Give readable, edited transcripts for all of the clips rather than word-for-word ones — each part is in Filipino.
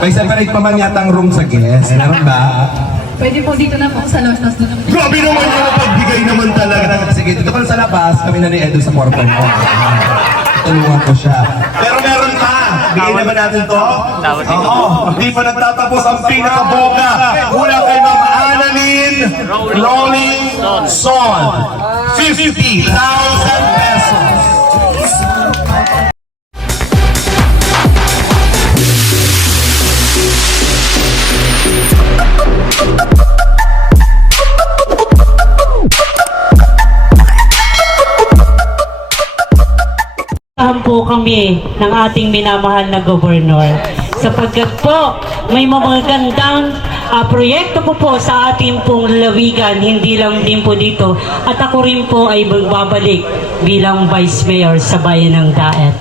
May separate pa man yatang room sa guest. Meron ba? Pwede po dito na po sa labas na. Grabe naman yung pagbigay naman talaga. Sige, dito ka sa labas. Kami na ni Edo sa portal mo. Tulungan ko siya. Pero meron pa. Bigay naman natin to. Oo. Hindi pa nagtatapos ang pinakaboga. Mula kay Ma'am Annalyn Rolling Son. 50,000 pesos. Po kami ng ating minamahal na gobernador sapagkat po may magandang proyekto po sa ating pong lalawigan, hindi lang din po dito, at ako rin po ay magbabalik bilang Vice Mayor sa bayan ng Daet.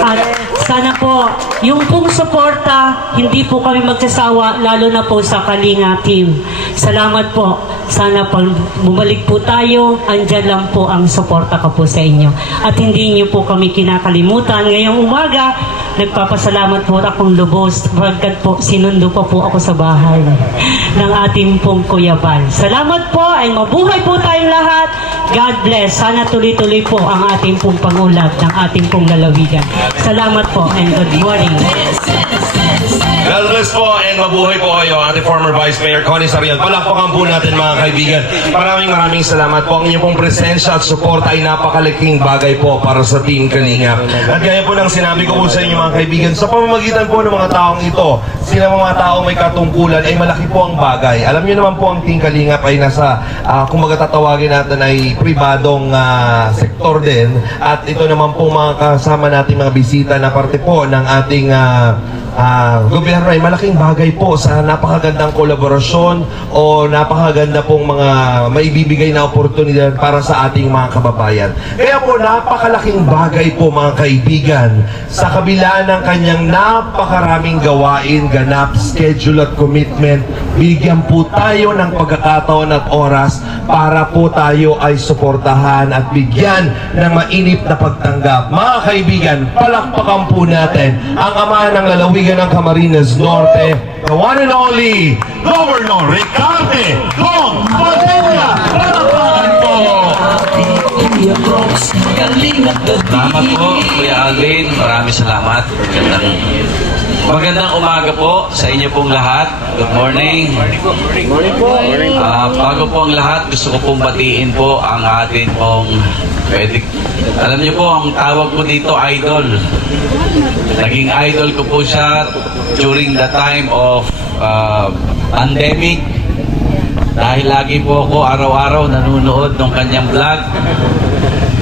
At sana po yung pong suporta, hindi po kami magsasawa, lalo na po sa Kalinga team. Salamat po. Sana pag bumalik po tayo, andyan lang po ang suporta ko po sa inyo. At hindi niyo po kami kinakalimutan. Ngayong umaga, nagpapasalamat po akong lubos. Bagkat po, sinundo pa po ako sa bahay ng ating pong Kuya Val. Salamat po, ay mabuhay po tayong lahat. God bless. Sana tuloy-tuloy po ang ating pong pangulat ng ating pong lalawigan. Salamat po and good morning. God bless po and mabuhay po kayo, ating former Vice Mayor Connie Sarial. Palakpakan po natin mga kaibigan. Maraming salamat po. Ang inyong pong presensya at suporta ay napakalaking bagay po para sa Team Kalinga. At gaya po ng sinabi ko po sa inyo mga kaibigan, sa pamamagitan po ng mga taong ito, sila mga taong may katungkulan ay malaki po ang bagay. Alam niyo naman po ang Team Kalinga ay nasa, kung tatawagin natin ay pribadong sektor din. At ito naman po mga kasama natin mga bisita na parte po ng ating gobyerno ay malaking bagay po sa napakagandang kolaborasyon o napakaganda pong mga maibibigay na oportunidad para sa ating mga kababayan. Kaya po napakalaking bagay po mga kaibigan, sa kabila ng kanyang napakaraming gawain, ganap, schedule at commitment, bigyan po tayo ng pagkakataon at oras para po tayo ay suportahan at bigyan ng mainit na pagtanggap. Mga kaibigan, palakpakan po natin ang ama ng lalawigan ng Camarines Norte, the one and only Governor Ricardo Dong Padilla. Palakpakan po! Salamat po, Kuya Alvin. Maraming salamat. Magandang umaga po sa inyo pong lahat. Good morning. Morning po. Bago po ang lahat, gusto ko pong batiin po ang atin pong alam niyo po, ang tawag ko dito, idol. Naging idol ko po siya during the time of pandemic. Dahil lagi po ako araw-araw nanonood ng kanyang vlog.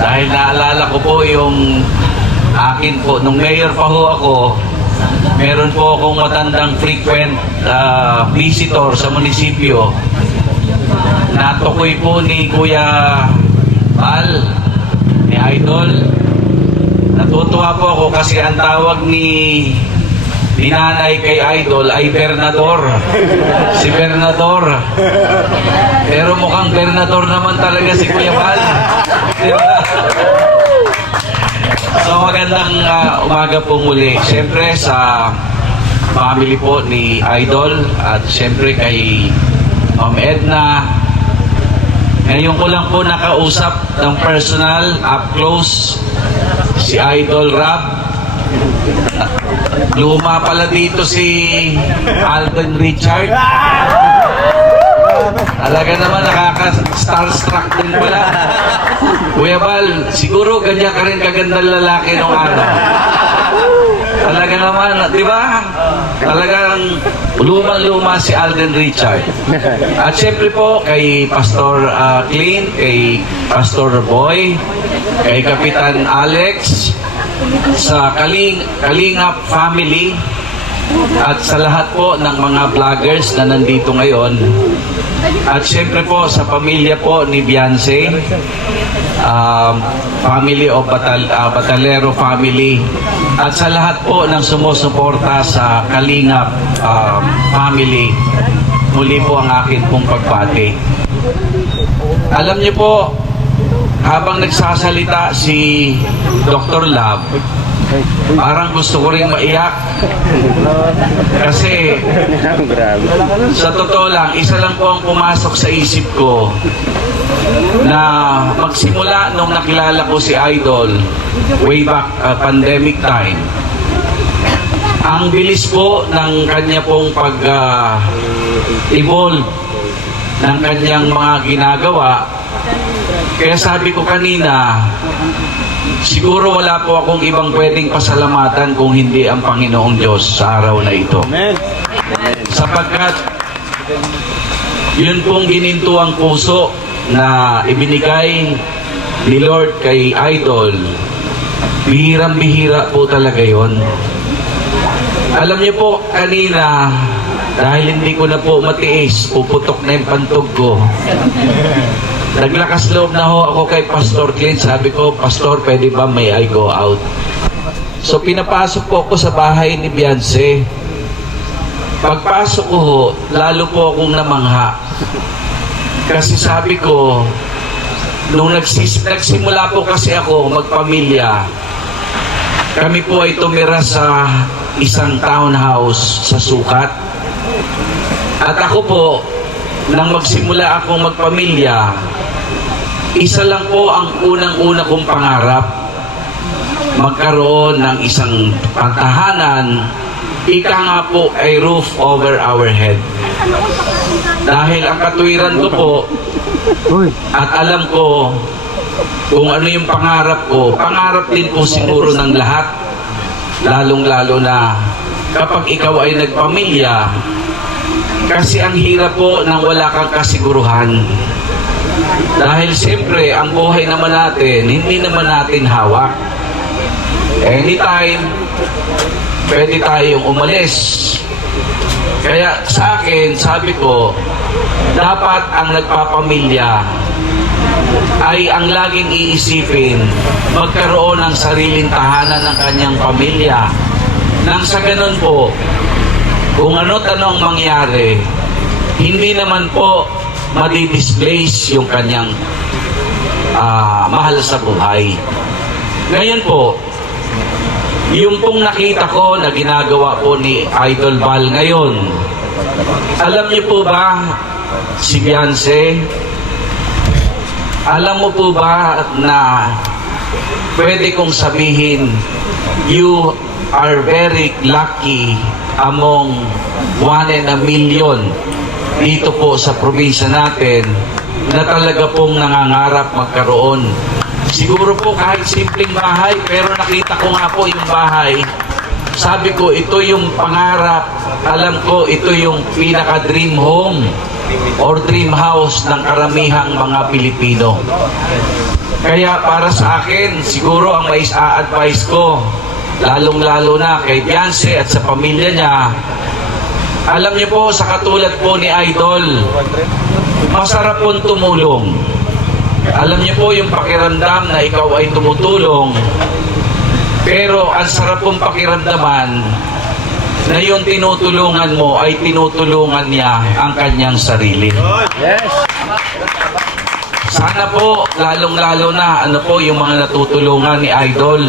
Dahil naalala ko po yung akin po, nung mayor pa ho ako, meron po akong matandang frequent visitor sa munisipyo. Natukoy po ni Kuya Val, ni Idol. Natutuwa po ako kasi ang tawag ni nanay kay Idol ay Bernador. Si Bernador. Pero mukhang Bernador naman talaga si Kuya Val. So magandang umaga po muli. Siyempre sa family po ni Idol at siyempre kay Ma'am Edna. Ngayon ko lang po nakausap ng personal, up close, si Idol Rab. Luma pala dito si Alden Richard. Talaga naman nakaka-starstruck din pala. Kuya Val, siguro ganyan ka rin kagandang lalaki nung araw. Talaga naman, di ba? Talagang luma-luma si Alden Richard. At syempre po kay Pastor Clint, kay Pastor Boy, kay Kapitan Alex, sa Kalingap family, at sa lahat po ng mga vloggers na nandito ngayon. At syempre po sa pamilya po ni Beyonce, family of Batalero family, at sa lahat po ng sumusuporta sa Kalingap family, muli po ang akin pong pagbati. Alam niyo po, habang nagsasalita si Dr. Love, Parang gusto ko rin maiyak. Kasi sa totoo lang, isa lang po ang pumasok sa isip ko na magsimula nung nakilala ko si Idol way back pandemic time. Ang bilis po ng kanya pong pag-evolve ng kanyang mga ginagawa. Kaya sabi ko kanina, siguro wala po akong ibang pwedeng pasalamatan kung hindi ang Panginoong Diyos sa araw na ito. Sapagkat yun pong ginintuang puso na ibinigay ni Lord kay Idol, bihirang-bihira po talaga yon. Alam niyo po, kanina, dahil hindi ko na po matiis, puputok na yung pantog ko. Naglakas loob na ho ako kay Pastor Clint. Sabi ko, Pastor, pwede ba may I go out? So pinapasok po ako sa bahay ni Beyonce. Pagpasok ko ho, lalo po akong namangha. Kasi sabi ko, nung nagsimula po kasi ako magpamilya, kami po ay tumira sa isang townhouse sa Sukat. At ako po, nang magsimula akong magpamilya, isa lang po ang unang-una kong pangarap, magkaroon ng isang tahanan, ika nga po ay roof over our head. Dahil ang katuwiran ko po, at alam ko kung ano yung pangarap ko, pangarap din po siguro ng lahat, lalong-lalo na kapag ikaw ay nagpamilya, kasi ang hirap po nang wala kang kasiguruhan. Dahil siyempre, ang buhay naman natin, hindi naman natin hawak. Anytime, pwede tayong umalis. Kaya sa akin, sabi ko, dapat ang nagpapamilya ay ang laging iisipin, magkaroon ng sariling tahanan ng kanyang pamilya. Nang sa ganun po, kung ano't anong mangyari, hindi naman po madi-displace yung kanyang mahal sa buhay. Ngayon po, yung pong nakita ko na ginagawa po ni Idol Val ngayon, alam niyo po ba, si Beyonce, alam mo po ba na pwede kong sabihin, you are very lucky among 1 in a million dito po sa probinsya natin na talaga pong nangangarap magkaroon. Siguro po kahit simpleng bahay, pero nakita ko nga po yung bahay. Sabi ko, ito yung pangarap. Alam ko, ito yung pinaka-dream home or dream house ng karamihang mga Pilipino. Kaya para sa akin, siguro ang may a-advise ko, lalong-lalo na kay Beyonce at sa pamilya niya, alam niyo po, sa katulad po ni Idol, masarap pong tumulong. Alam niyo po yung pakiramdam na ikaw ay tumutulong, pero ang sarap pong pakiramdaman na yung tinutulungan mo ay tinutulungan niya ang kanyang sarili. Sana po, lalong-lalo na, ano po, yung mga natutulungan ni Idol,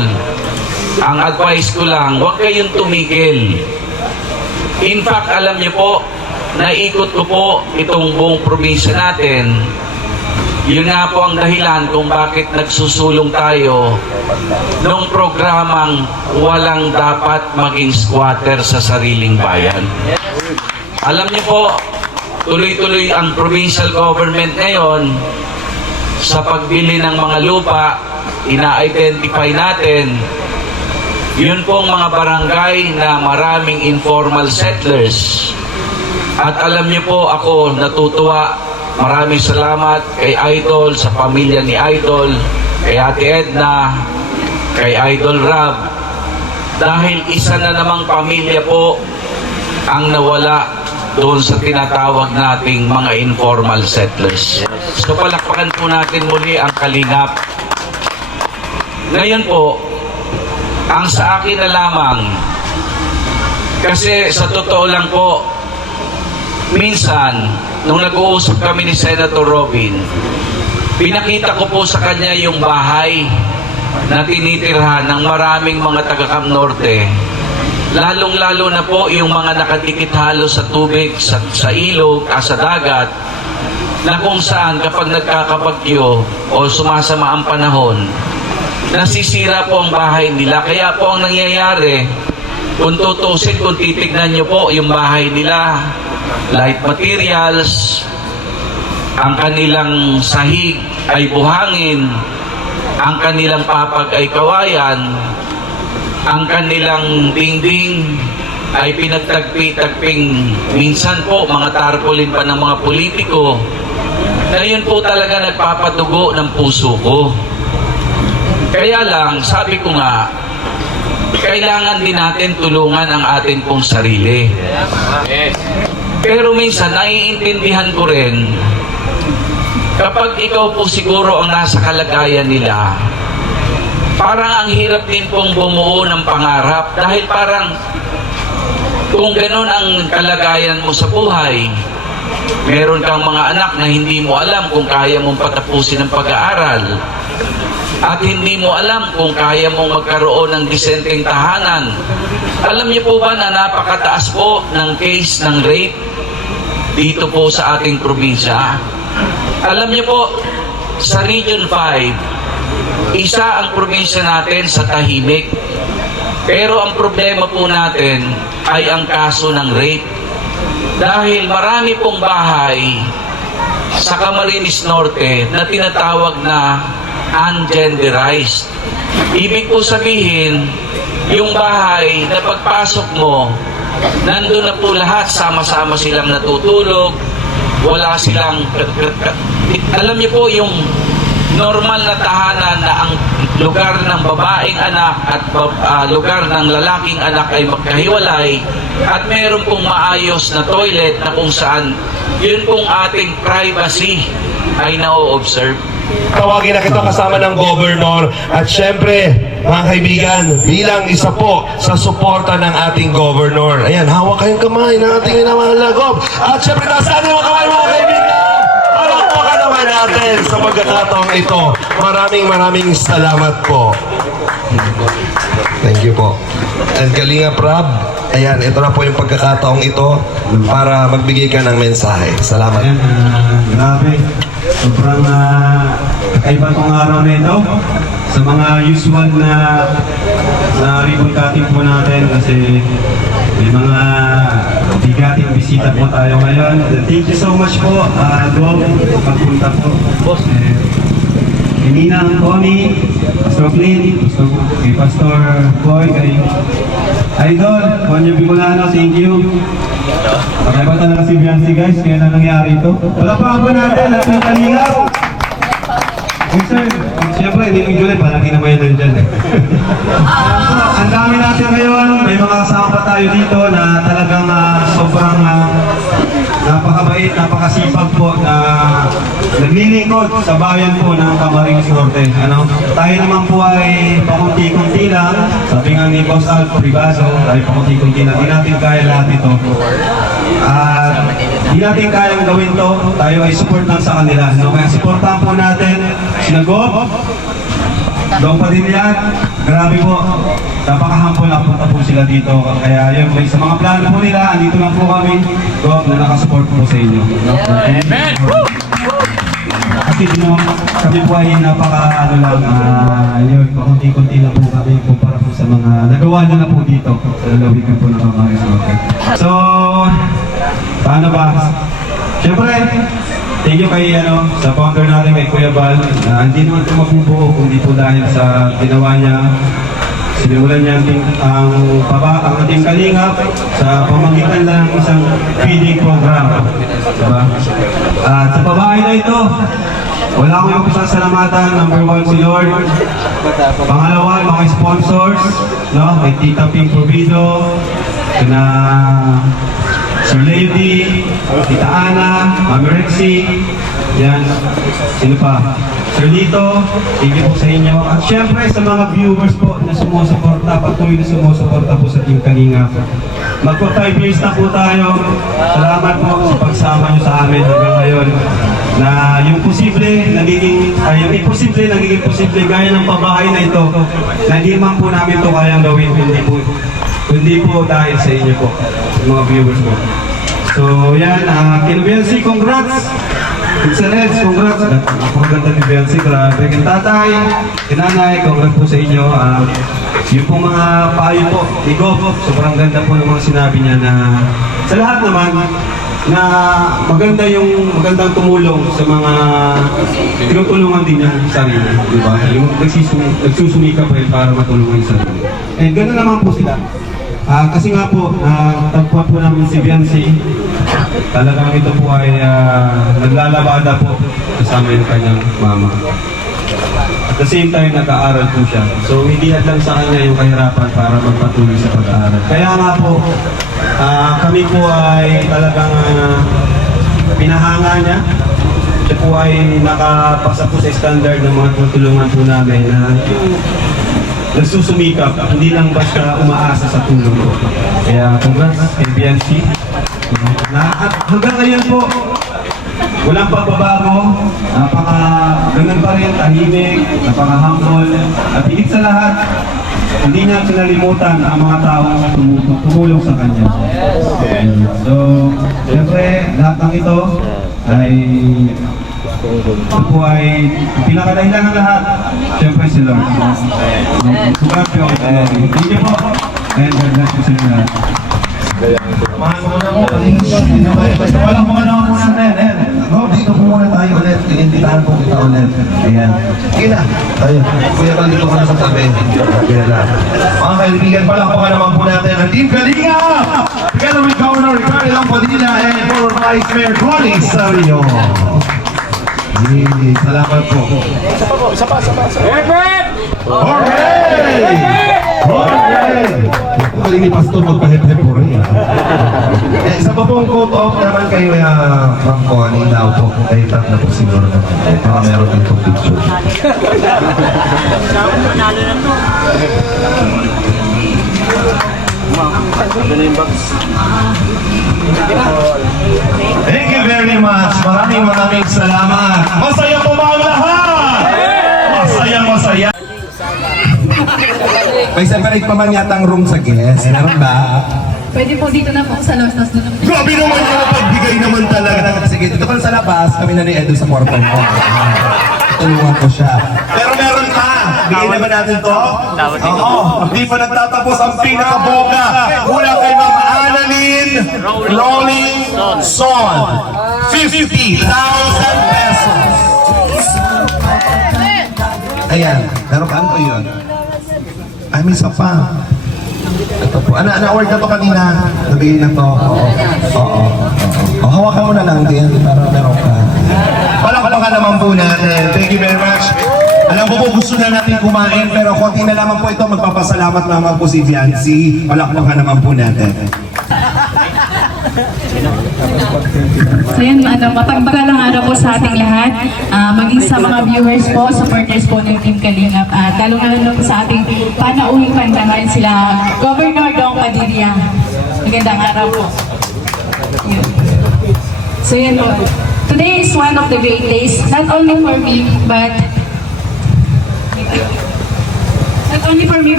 ang advice ko lang, huwag kayong tumigil. In fact, alam niyo po, naikot ko po itong buong probinsya natin. Yun nga po ang dahilan kung bakit nagsusulong tayo nung programang walang dapat maging squatter sa sariling bayan. Alam niyo po, tuloy-tuloy ang provincial government ngayon sa pagbili ng mga lupa, ina-identify natin yun pong mga barangay na maraming informal settlers. At alam niyo po, ako natutuwa. Maraming salamat kay Idol, sa pamilya ni Idol, kay Ate Edna, kay Idol Rab. Dahil isa na namang pamilya po ang nawala doon sa tinatawag nating mga informal settlers. So palakpakan po natin muli ang Kalingap. Ngayon po, ang sa akin na lamang, kasi sa totoo lang po, minsan, nung nag-uusap kami ni Senator Robin, pinakita ko po sa kanya yung bahay na tinitirhan ng maraming mga taga-Cam Norte, lalong-lalo na po yung mga nakadikit halos sa tubig, sa ilog, sa dagat, na kung saan kapag nagkakabagyo o sumasama ang panahon, nasisira po ang bahay nila. Kaya po ang nangyayari, kung tutusin, kung titignan nyo po yung bahay nila, light materials, ang kanilang sahig ay buhangin, ang kanilang papag ay kawayan, ang kanilang dingding ay pinagtagpi-tagping minsan po mga tarpaulin pa ng mga politiko. Ngayon po talaga nagpapadugo ng puso ko. Kaya lang, sabi ko nga, kailangan din natin tulungan ang atin pong sarili. Pero minsan, naiintindihan ko rin, kapag ikaw po siguro ang nasa kalagayan nila, parang ang hirap din pong bumuo ng pangarap. Dahil parang, kung ganun ang kalagayan mo sa buhay, meron kang mga anak na hindi mo alam kung kaya mong patapusin ang pag-aaral. At hindi mo alam kung kaya mong magkaroon ng disenteng tahanan. Alam niyo po ba na napakataas po ng case ng rape dito po sa ating probinsya? Alam niyo po, sa Region 5, isa ang probinsya natin sa tahimik. Pero ang problema po natin ay ang kaso ng rape. Dahil marami pong bahay sa Camarines Norte na tinatawag na ungenderized. Ibig po sabihin, yung bahay na pagpasok mo, nandun na po lahat, sama-sama silang natutulog, wala silang, alam niyo po yung normal na tahanan na ang lugar ng babaeng anak at lugar ng lalaking anak ay magkahiwalay, at meron pong maayos na toilet na kung saan yun pong ating privacy ay na-observe. Tawagin na kita kasama ng Governor at syempre, mga kaibigan, bilang isa po sa suporta ng ating Governor. Ayan, hawak kayong kamay ng ating minamahal na Gov. At syempre, nasa ating mga kamay, mga kaibigan! Palakpakan naman natin sa pagkakataong ito. Maraming salamat po. Thank you po. And Kalinga Prab, ayan, ito na po yung pagkakataong ito para magbigay ka ng mensahe. Salamat. Ayan, grabe. Sobrang kakaiba tong araw na ito sa mga usual na ribbon cutting po natin kasi may mga bigating bisita po tayo ngayon. Thank you so much po, Gov, pagpunta po. Boss, kay Nina Tony, Pastor Clint, kay Pastor Boy, kay Idol, Juanyo Bicolano, thank you. Kakaiba talaga si Biancy guys, kaya na nangyari ito. Wala pa ako natin, ating kalingap. Hey sir, siyempre hindi mo July, palagi naman yun nandyan eh. Ang dami natin ngayon, may mga kasama pa tayo dito na talagang sobrang napakabait, napakasipag po na naglilingkod sa bayan po ng Camarines Norte. Tayo naman po ay pakunti-kunti lang, sabi nga ni Boss Alf Privado, tayo pakunti-kunti lang, di natin kaya lahat ito. At di natin kayang gawin to, tayo ay support lang sa kanila. Kaya supportahan po natin sina Gov, Dong Padilyan, grabe po, napakahampol na punta po sila dito. Kaya yun, sa mga plano po nila, andito lang po kami, Gov, na nakasupport po sa inyo. Amen! Kasi kami po ay yun, pakunti-kunti lang po kami kumpara po sa mga nagawa nyo na po dito sa lalawigan po ng Camarines Norte. So, paano ba? Siyempre, thank you kay sa founder natin, kay Kuya Bal. Hindi naman ito mabubuo kundi po dahil sa ginawa niya. Sinimulan niya ang ating kalingap sa pamamagitan ng isang feeding program. Diba? At sa babae na ito, wala akong mapasasalamatan. Number 1 si Lord. Pangalawa, mga sponsors, kay Tita Pink Provido, na Sir Lady, Tita Ana, Mami Rexy, yan, sino pa? Sir Lito, thank you po sa inyo. At syempre sa mga viewers po na sumusuporta, patuloy na sumusuporta po sa Team Kalinga. magpo 5 years na po tayo. Salamat po sa pagsama nyo sa amin hanggang ngayon. Na yung posible, yung imposible, nagiging posible gaya ng pabahay na ito. Na hindi man po namin ito kayang gawin, hindi po dahil sa inyo po, mga viewers po. So yan, Kino Biancy, congrats! Excellent, congrats! Ang ganda ni Biancy, grabe. King tatay, kinanay, congrats po sa inyo. Yung po mga payo po, ni Gob, sobrang ganda po ng mga sinabi niya na sa lahat naman, na magandang tumulong sa mga tinutulungan din ng sarili, di ba? Yung nagsusumika pa rin para matulungan yung sarili. And gano'n naman po sila. Kasi nga po, tagpuan po namin si Biancy. Talagang ito po ay naglalabada po kasama yung kanyang mama. At the same time, nag-aaral po siya. So, hindi lang sa kanya yung kahirapan para magpatuloy sa pag-aaral. Kaya nga po, kami po ay talagang pinahanga niya. Siya po ay nakapasa po sa standard ng mga tutulungan po namin na yung nagsusumikap, hindi lang basta umaasa sa tulong po. Kaya congrats kay Biancy. At hanggang ngayon po, walang pagbabago, ganun pa rin, tahimik, napaka-humble, at higit sa lahat, hindi niya kinalimutan ang mga taong tumulong sa kanya. So, siyempre, lahat ng ito ay pinakadahilan ng lahat, siyempre si Lord. Congrats po. Thank you po. And God bless po sa inyo lahat. Basta walang mga naman muna natin. Dito po muna tayo ulit. Iimbitahan po kita ulit. Ayan. Sige na. Tayo. Kuya ka dito ka na sa tabi. Kaya lang. Mga kaibigan, palakpakan naman po natin ang Team Kalinga! Together with Governor Ricardo Lampadilla and former Vice Mayor Connie Sario. Salamat po. Isa pa. Alright! Kaling ni Pastor magpahip-hip po rin. Isa pa pong quote off naman kayo Ma'am Connie daw po. Ay, tap na po siguro naman. Baka meron din po picture. Thank you very much. Maraming salamat. Masaya po ba ang lahat? Masaya. May separate pa man yata ang room sa guest. Meron ba? Pwede po dito na po sa Los Dos na po. Grabe naman yung pagbigay naman talaga. Sige, dito pa sa labas, kami na ni Edo sa portal ko. Tulungan ko siya. Pero meron pa. Bigay naman natin to. Oo. Hindi pa nagtatapos ang pinakaboga. Mula kay Ma'am Annalyn Rolling Son. 50,000 pesos. Ayan. Meron ka ano yun? Ay, may isa pa. Ito po. Na-award na to kanina. Nabigay na to. Oo. Hawakan mo na lang din para meron ka. Palakpakan naman po natin. Thank you very much. Alam mo po, gusto na natin kumain, pero konti na naman po ito. Magpapasalamat naman po si Biancy. Palakpakan naman po natin. So yun, mapagpalang araw po sa ating lahat. Maging sa mga viewers po, supporters po ng Team Kalingap. At lalong-lalo po sa ating panauhing pandangal sila, Governor Dong Padilla. Magandang araw po. Yun. So yun po. Today is one of the great days, not only for me, but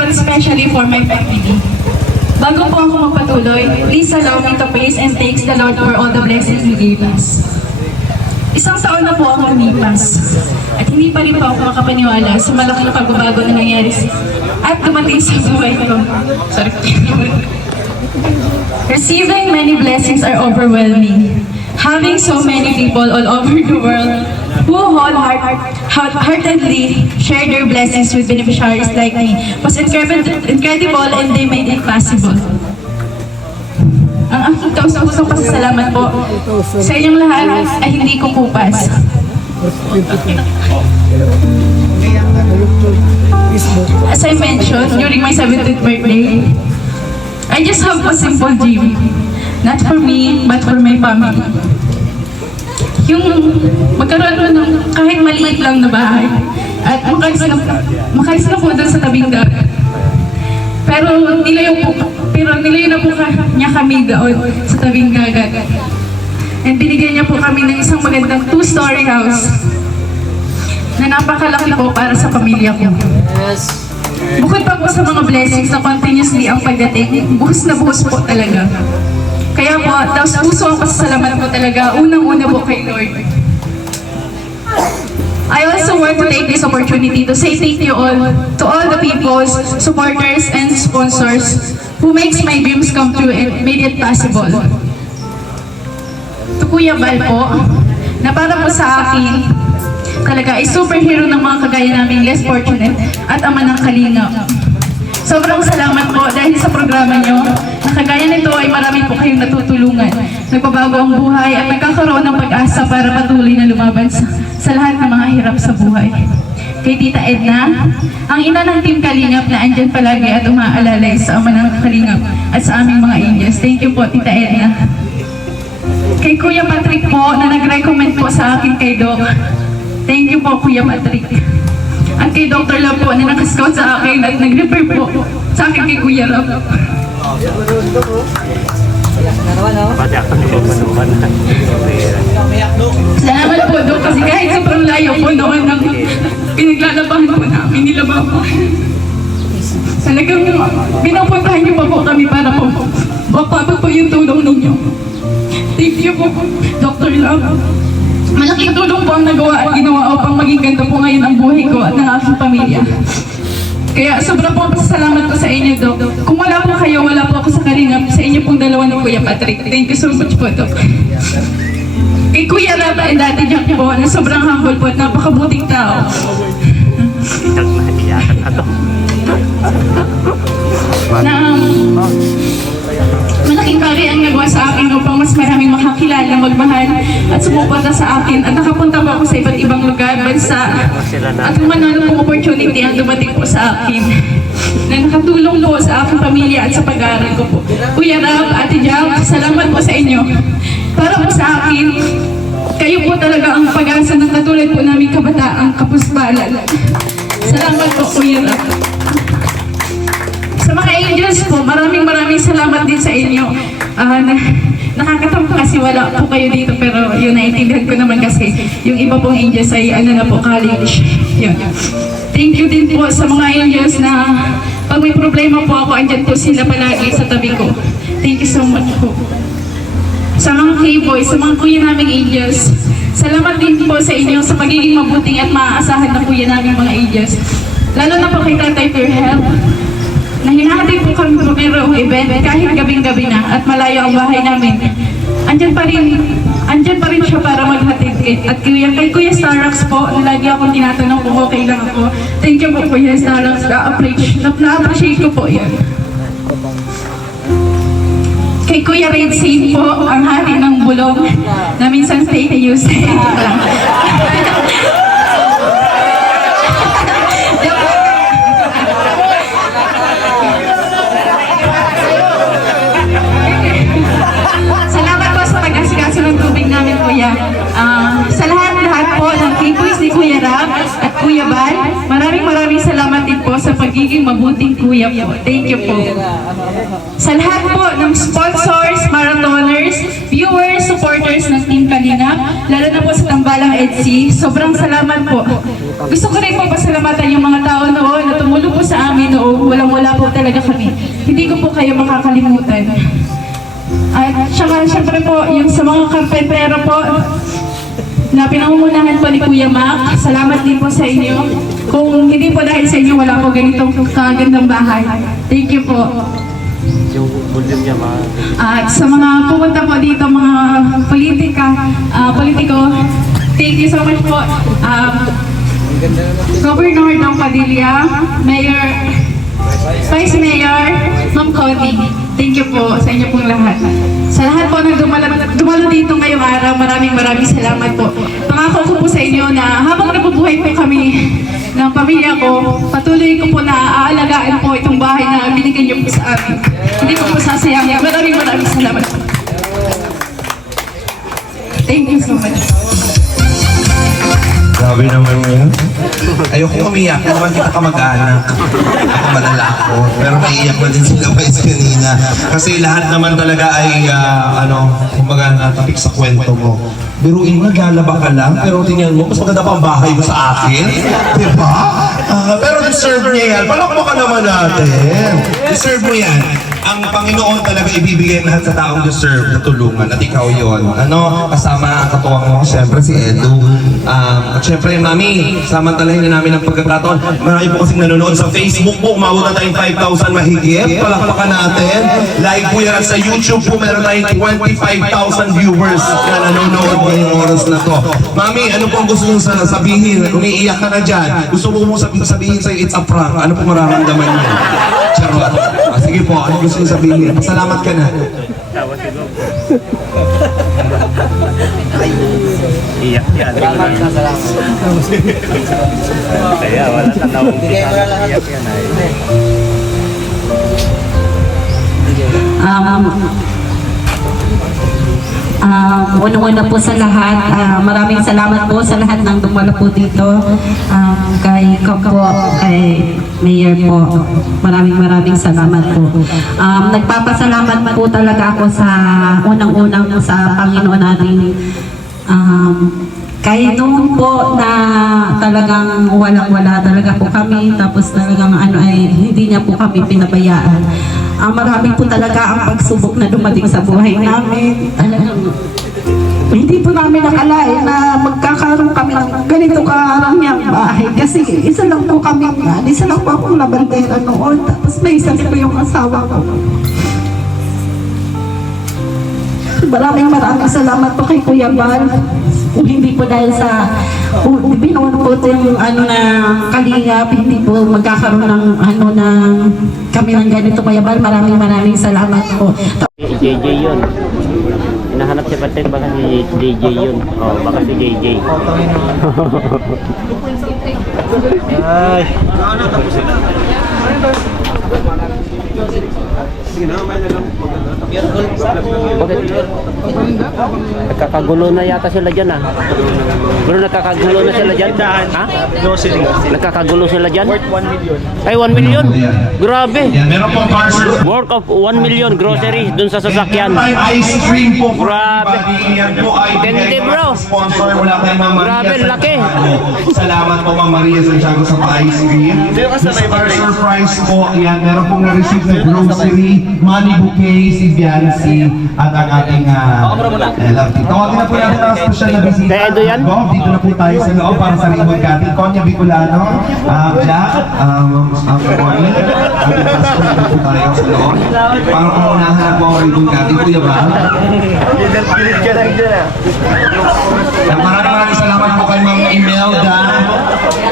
especially for my family. Bago po ako magpatuloy, please allow me to praise and thank the Lord for all the blessings He gave us. Isang taon na po ako lumipas at hindi pa rin po ako makapaniwala sa malaking pagbabago na nangyari at dumating sa buhay ko. Sorry. Receiving many blessings are overwhelming. Having so many people all over the world who wholeheartedly share their blessings with beneficiaries like me was incredible and they made it possible. Ang aking taus-pusong pasasalamat po sa inyong lahat ay hindi ko kupas. As I mentioned during my 70th birthday, I just have a simple dream. Not for me, but for my family. Yung magkaroon mo ng kahit maliit lang na bahay at makalis na po doon sa tabing dagat. Pero nilayo na po niya kami doon sa tabing dagat. And binigyan niya po kami ng isang magandang 2-story house na napakalaki po para sa pamilya ko. Bukod pa po sa mga blessings na continuously ang pagdating, buhos na buhos po talaga. Kaya po, taos puso ang pasasalamat po talaga, unang-una po kay Lord. I also want to take this opportunity to say thank you all to all the people, supporters, and sponsors who makes my dreams come true and made it possible. To Kuya Bal po, na para po sa akin, talaga ay superhero ng mga kagaya naming less fortunate at ama ng kalingap. Sobrang salamat po dahil sa programa nyo, na kagaya nito ay marami po kayong natutulungan. Nagpabago ang buhay at nagkakaroon ng pag-asa para patuloy na lumaban sa lahat ng mga hirap sa buhay. Kay Tita Edna, ang ina ng Team Kalingap na andyan palagi at umaalalay sa ama ng Kalingap at sa aming mga angels. Thank you po, Tita Edna. Kay Kuya Patrick po na nag-recommend po sa akin kay Doc. Thank you po, Kuya Patrick. At kay Dr. Love po na nakascout sa akin at nag-refer po sa akin kay Kuya Love. Salamat po, Doc, kasi kahit sobrang layo po noon ng pinaglalabahan po namin nila Mama. Talagang pinupuntahan niyo pa po kami para po mapabot po yung tulong ninyo. Thank you po, Dr. Love. Malaking tulong po ang nagawa at ginawa upang maging ganito po ngayon ang buhay ko at ng aking pamilya. Kaya sobrang po pasasalamat ko sa inyo, Doc. Kung wala po kayo, wala po ako sa Kalingap sa inyo pong dalawa ni Kuya Patrick. Thank you so much po, Doc. Kay Kuya Rab and Ate Jack po, na sobrang humble po at napakabuting tao. Na malaking bagay ang nagawa sa akin upang mas maraming makakilala, magmahal at sumuporta sa akin at nakapunta po ako sa iba't ibang lugar, bansa at kung ano pong opportunity ang dumating po sa akin na nakatulong po sa aking pamilya at sa pag-aaral ko po. Kuya Rab, Ate Jack, salamat po sa inyo. Para po sa akin, kayo po talaga ang pag-asa ng katulad po namin kabataang kapusbalan. Salamat po, Kuya Rab. Sa mga angels po, maraming salamat din sa inyo. Nakakatampo kasi wala po kayo dito, pero yun, naiintindihan ko naman kasi yung iba pong angels ay ano na po, college. Yun. Thank you din po sa mga angels na pag may problema po ako, andyan po sila palagi sa tabi ko. Thank you so much po. Sa mga K-boys, sa mga kuya naming angels, salamat din po sa inyo sa pagiging mabuting at maaasahan na kuya naming mga angels. Lalo na po kay Tatay Fairhelp, na hinahatid po kami po mayroong event kahit gabing-gabi na at malayo ang bahay namin. Andyan pa rin siya para maghatid. At kay Kuya Starrox po, lagi akong tinatanong kung okay lang ako. Thank you po, Kuya Starrox. Na-appreciate ko po yan. Kay Kuya Red Sea po, ang hari ng bulong na minsan fake news. Salamat po sa pag-asikaso ng tubig namin, Kuya. Sa lahat po ng K-boys ni Kuya Rab at Kuya Bal, maraming salamat din po sa pagiging mabuting kuya po. Thank you po. Sa lahat po ng sponsors, marathoners, viewers, supporters ng Team Kalingap, lalo na po sa Tambalang EDSI, sobrang salamat po. Gusto ko rin po pasalamatan yung mga tao noon na tumulong po sa amin noon. Walang-wala po talaga kami. Hindi ko po kayo makakalimutan. At saka syempre po, yung sa mga karpentero po, na pinangungunahan po ni Kuya Mac, salamat din po sa inyo. Kung hindi po dahil sa inyo, wala po ganitong kagandang bahay. Thank you po. At sa mga pumunta po dito, mga politiko, thank you so much po. Governor ng Padilla, Mayor, Vice Mayor, Ma'am Connie, thank you po sa inyo pong lahat. Sa lahat po na dumalo dito ngayong araw, maraming salamat po. Pangako ko po sa inyo na habang nabubuhay po kami ng pamilya ko, patuloy ko po na aalagaan po itong bahay na binigyan niyo po sa amin. Hindi ko po sasayangin. Maraming salamat po. Thank you so much. Grabe naman yun. Ayoko umiyak, naman kita kamag-anak. Ako malala ako. Pero naiiyak na din sila guys kanina. Kasi lahat naman talaga ay, kumbaga natapik sa kwento mo. Biruin mo, naglalaba ka lang, pero tingnan mo, mas maganda pa ang bahay mo sa akin. Diba? Pero deserve niya yan. Palakpakan naman natin. Deserve mo yan. Ang Panginoon talaga ibibigay lahat sa taong deserve na tulungan. At ikaw yon. Kasama ang katuwang mo, siyempre si Edu. At siyempre, Mami, samantalahin na namin ang pagkakataon. Marami po kasing nanonood sa Facebook po. Umabot na tayong 5,000 mahigit. Palakpakan natin. Live po yan. At sa YouTube po, meron tayong 25,000 viewers na nanonood ngayong oras na to. Mami, ano po ang gusto mong sabihin? Umiiyak ka na dyan. Gusto mo sabihin sa'yo, it's a prank. Ano po mararamdaman niyo? Charot. Sige po, ano gusto mong sabihin? Pasalamat ka na. Iyak yan. Salamat na, salamat. Kaya wala tanawang iyak yan ay. Unang-una po sa lahat, maraming salamat po sa lahat ng dumalo po dito. Kay Kapo, kay Mayor po, maraming salamat po. Nagpapasalamat po talaga ako sa unang-unang sa Panginoon natin. Kahit noon po na talagang walang-wala talaga po kami, tapos talagang hindi niya po kami pinabayaan. Marami po talaga ang pagsubok na dumating sa buhay namin. Hindi po namin nakalain na magkakaroon kami ng ganito karangyang bahay. Kasi isa lang po kami, isa lang po akong labandera noon. Tapos may isa po yung asawa ko. Maraming salamat po kay Kuya Bal. Kung hindi po dahil sa binuon po ito yung kalingap, hindi po magkakaroon ng kami ng ganito Kuya Bal. Maraming salamat po. JJ yun. Hinahanap si Paten, baka si JJ yun. Oh, baka si JJ. Ay. Nagkakagulo na yata sila dyan ah. Pero nagkakagulo na sila dyan. Ha? Nagkakagulo sila dyan? Worth 1 million. Ay, 1 million? Grabe. Yan, meron pong parcel. Worth of 1 million groceries dun sa sasakyan. Meron tayong ice cream po for Grabe. everybody. Yan po ay Tindi, bigay bro. ng sponsor mula kay Ma'am Maria Grabe, laki. Santiago. Salamat po Ma'am Maria Santiago sa ice cream. Mr. Surprise po. Yan, meron pong na-receive na grocery, money bouquet, si Biancy, at ang ating love team. Tawagin na po natin ang special na bisita. Kaya Edo yan? Dito na po tayo sa loob para sa Ribbon Cutting. Konya Bicolano, Jack, ang Bonnie, ating pastor, dito po tayo sa loob. Para po unahan po ang Ribbon Cutting. Kuya ba? Maraming salamat po kay Ma'am Imelda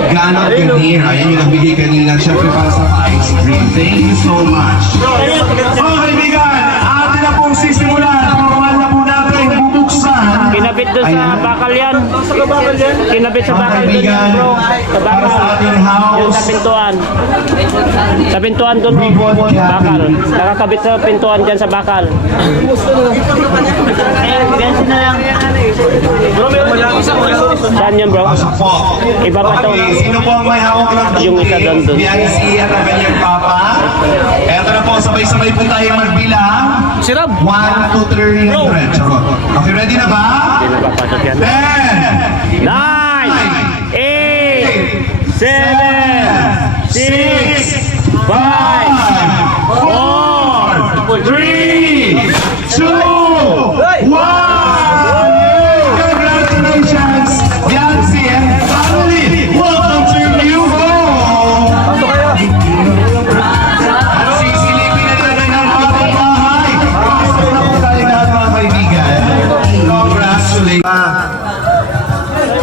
Ganot Ganir. Ayan yung nagbigay kanina. Siyempre para sa ice cream. Thank you so much. Mga kaibigan, atin na pong sisimulan. Formal na po natin bubuksan. Kinabit doon sa bakal yan. Kinabit sa Mga bakal doon kaibigan, bro. Sa para bakal. sa ating Doon house. sa pintuan. Sa pintuan doon. Ribbon Bakal. cutting. Nakakabit sa pintuan dyan sa bakal. Saan yan bro? Pasok po. Iba pa to. Okay, sino po ang may hawak ng Yung isa doon, doon. Biancy at ang kanyang papa. Eto na po, sabay-sabay po tayo magbilang. Sirab. 1, 2, 3, and diretso. Okay, ready na ba? Hindi na papasok yan. 10, 9, 8, 7, 6, 5, 4, 3, 2, 1! Congratulations, Biancy and family! Welcome to your new home! At sisilipin na talaga ng bagong bahay! Gusto na po tayo lahat mga kaibigan. Congratulations!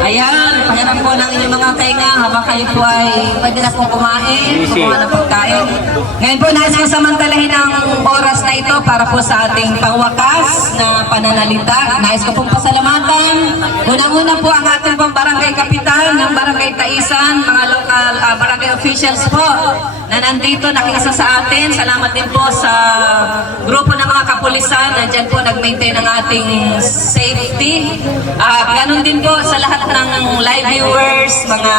Ayan, pahiram po ng inyong mga tenga habang kayo po ay pwede na pong kumain, kumuha ng pagkain. Ngayon po nais ko samantalahin ang oras na ito para po sa ating pangwakas na pananalita. Nais ko pong pasalamatan. Unang-una po ang ating pong barangay kapitan ng barangay Taisan, mga local barangay officials po na nandito nakikisa sa atin. Salamat din po sa grupo ng mga kapulisan. kapulisan, nandyan po nag-maintain ng ating safety. Ganon din po sa lahat ng live viewers, mga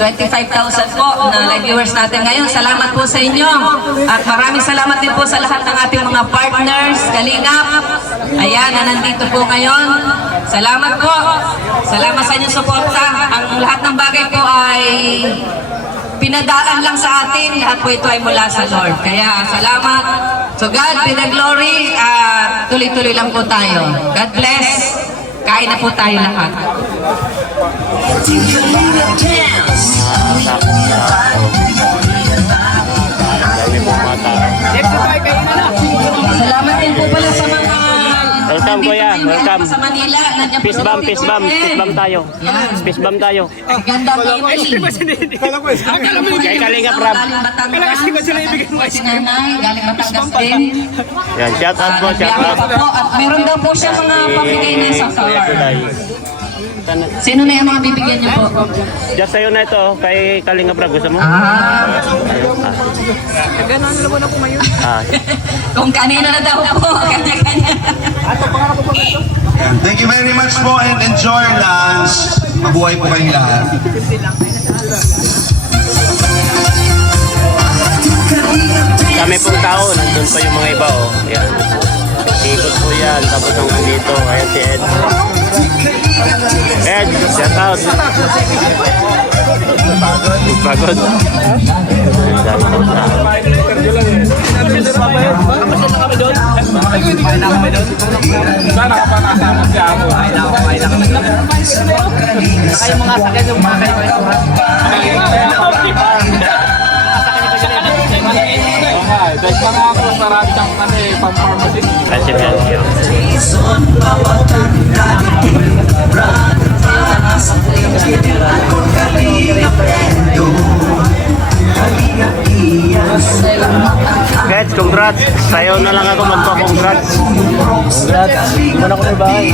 25,000 po na live viewers natin ngayon. Salamat po sa inyo. At maraming salamat din po sa lahat ng ating mga partners, Kalingap. Ayan, na nandito po ngayon. Salamat po. Salamat sa inyong suporta. Ang lahat ng bagay po ay pinadaan lang sa atin. Lahat po ito ay mula sa Lord. Kaya salamat. So God be the glory. At tuloy-tuloy lang po tayo. God bless. Kain na po tayo lahat. Salamat din po pala sa mga Welcome, kuya. Welcome. sa Manila. Nandiyan po Peace bomb, peace bomb, peace bomb tayo. Peace bomb tayo. Gandang evening. Kay Kalingap Rab. Galing Batangas. Si nanay, galing Batangas din. Yan, shout out po, shout Biyahe out. pa po. At meron daw po siya mga pamigay na sa car. Sino na yung mga bibigyan niyo po? Just sa'yo na ito, kay Kalingap Rab. Gusto mo? Kung kanina na daw po, kanya-kanya. Thank you very much po and enjoy lunch. Mabuhay po kayong lahat. Kami pong tao, nandun pa yung mga iba, oh. Yan. Ikot po yan, tapos hanggang dito. Ayan si Ed. Ed, shout out. Pagod. Kasi yan. Guys, congrats. Sayo na lang ako magpa-congrats. Congrats. Iwan ako sa bahay.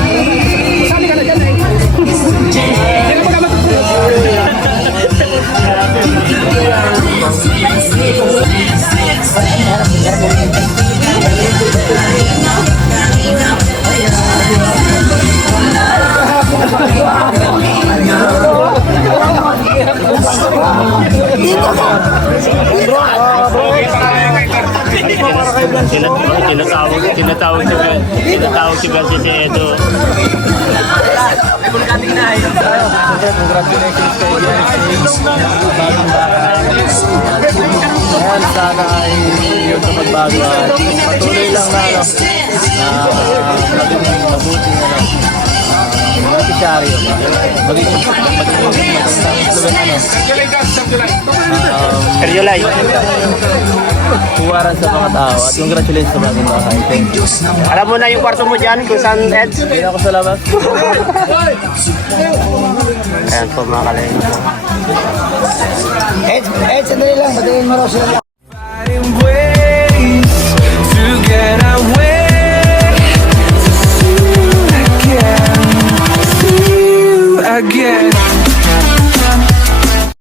Tinatawag si Gansi si Edo. Congratulations kay Gansi. Bagong bahay. Ayan, sana ay yun sa pagbago at patuloy lang na maging mabuting beneficiaryo. Maging July. tuwaran sa mga tao at congratulations sa bagong bahay. Thank you. Alam mo na yung kwarto mo dyan kung saan, Ed? Hindi ako sa labas. Ayan po mga Kalingap. Ed, sandali lang. Patayin mo raw siya. ways to get away, to see you again, see you again.